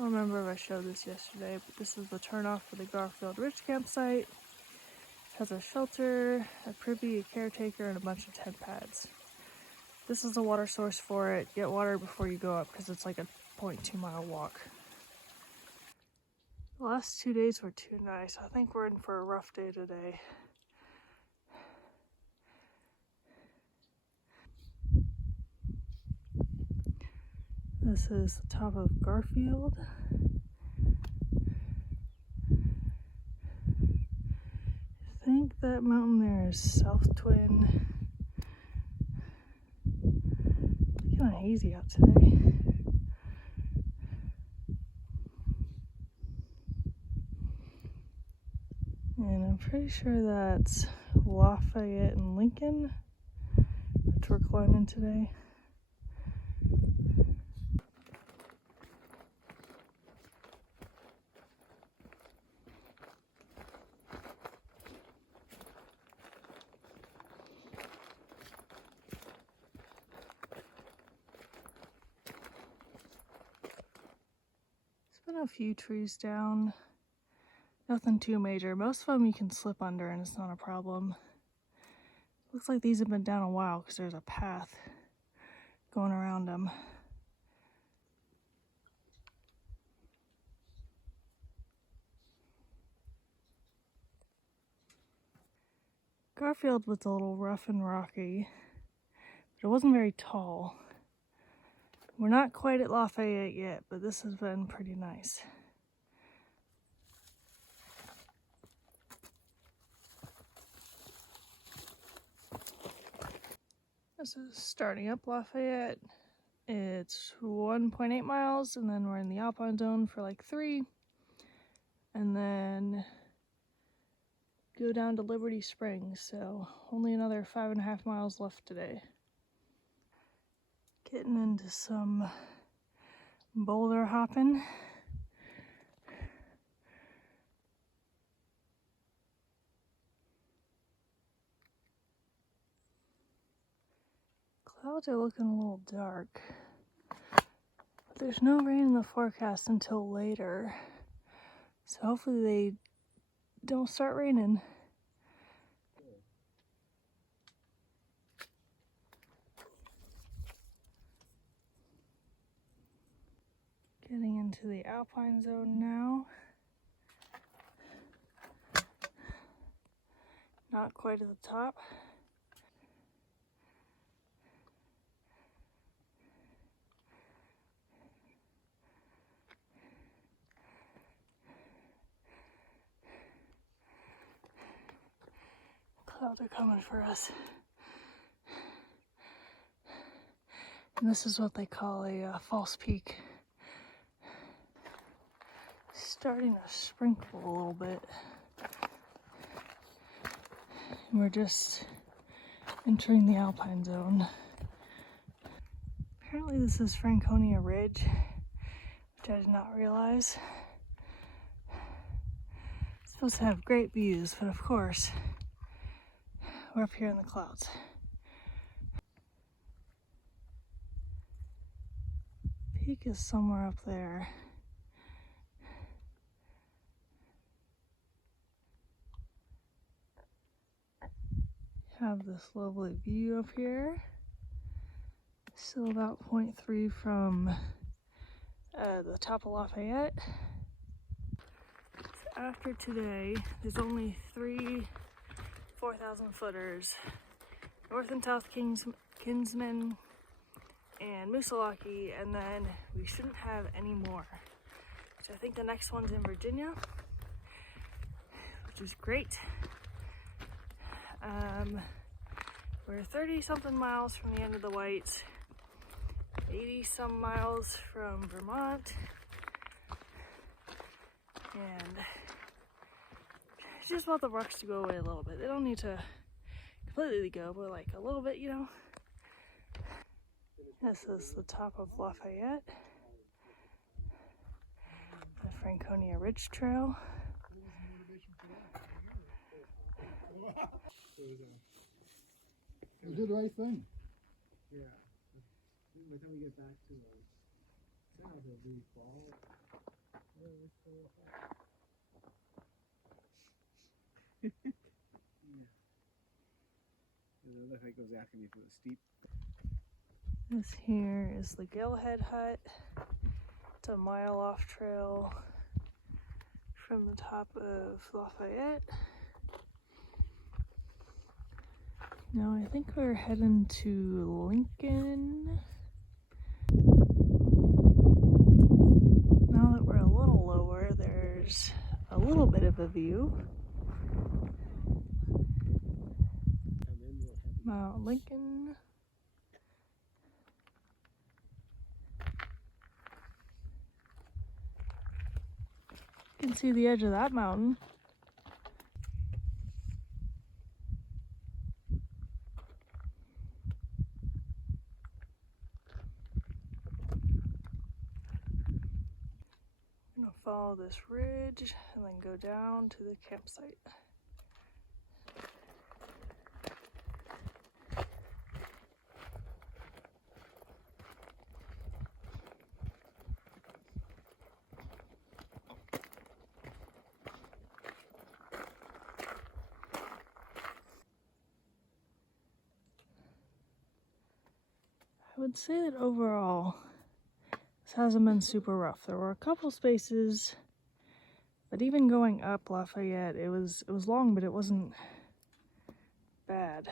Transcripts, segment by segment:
I don't remember if I showed this yesterday, but this is the turnoff for the Garfield Ridge campsite. It has a shelter, a privy, a caretaker, and a bunch of tent pads. This is the water source for it. Get water before you go up because it's like a 0.2-mile walk. The last 2 days were too nice. I think we're in for a rough day today. This is the top of Garfield. I think that mountain there is South Twin. It's kind of hazy out today. And I'm pretty sure that's Lafayette and Lincoln, which we're climbing today. There's been a few trees down. Nothing too major. Most of them you can slip under and it's not a problem. Looks like these have been down a while because there's a path going around them. Garfield was a little rough and rocky, but it wasn't very tall. We're not quite at Lafayette yet, but this has been pretty nice. This is starting up Lafayette. It's 1.8 miles, and then we're in the Alpine zone for like 3. And then go down to Liberty Springs, so only another 5.5 miles left today. Getting into some boulder hopping. Clouds are looking a little dark, but there's no rain in the forecast until later, so hopefully they don't start raining. Getting into the Alpine zone now. Not quite at the top. Clouds are coming for us. And this is what they call a false peak. Starting to sprinkle a little bit. And we're just entering the Alpine zone. Apparently this is Franconia Ridge, which I did not realize. It's supposed to have great views, but of course, we're up here in the clouds. Peak is somewhere up there. Have this lovely view up here. Still about 0.3 from the top of Lafayette. So after today, there's only 3 4,000 footers. North and South Kinsman and Moosilauke, and then we shouldn't have any more. So I think the next one's in Virginia, which is great. We're 30-something miles from the end of the Whites, 80-some miles from Vermont, and I just want the rocks to go away a little bit. They don't need to completely go, but like a little bit, you know. This is the top of Lafayette, the Franconia Ridge Trail. We did the right thing. Yeah. By the time we get back to the center, it'll be fall. Yeah. It looked like it was asking me if it was steep. This here is the Galehead Hut. It's a mile off trail from the top of Lafayette. Now I think we're heading to Lincoln. Now that we're a little lower, there's a little bit of a view. Mount Lincoln. You can see the edge of that mountain. I'm gonna follow this ridge and then go down to the campsite. I would say that overall, this hasn't been super rough. There were a couple spaces, but even going up Lafayette, it was long, but it wasn't bad.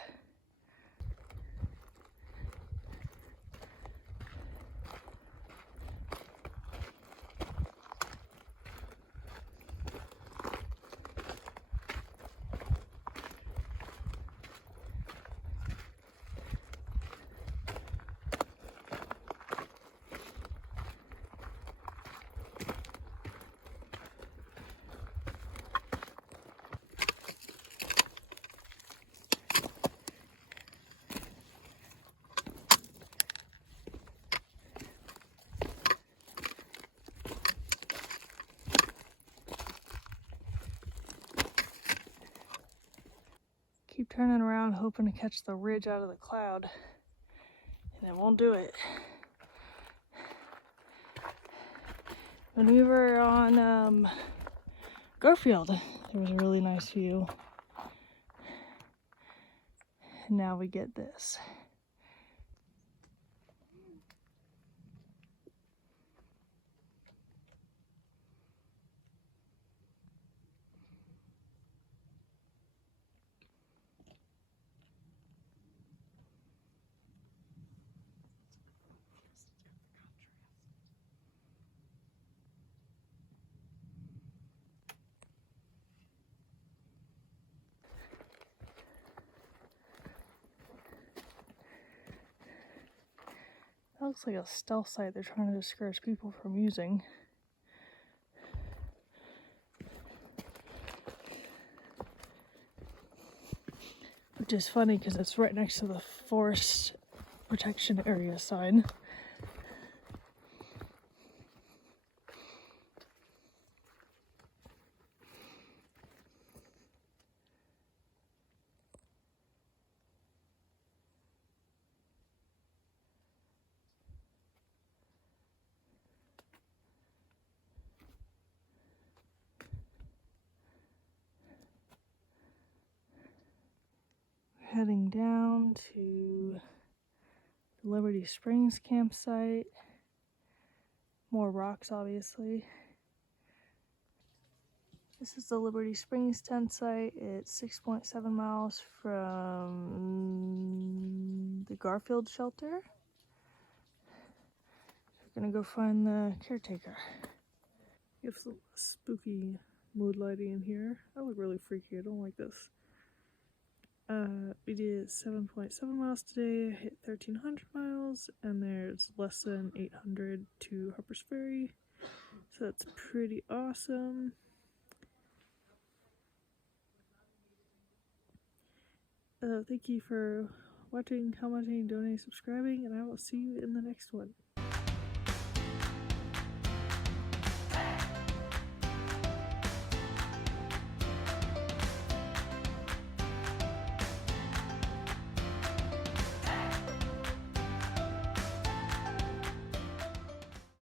Keep turning around, hoping to catch the ridge out of the cloud, and it won't do it. When we were on Garfield, there was a really nice view. And now we get this. That looks like a stealth site they're trying to discourage people from using. Which is funny because it's right next to the forest protection area sign. Heading down to the Liberty Springs campsite. More rocks, obviously. This is the Liberty Springs tent site. It's 6.7 miles from the Garfield shelter. We're gonna go find the caretaker. We have some spooky mood lighting in here. I look really freaky. I don't like this. We did 7.7 miles today, hit 1,300 miles, and there's less than 800 to Harper's Ferry. So that's pretty awesome. Thank you for watching, commenting, donating, subscribing, and I will see you in the next one.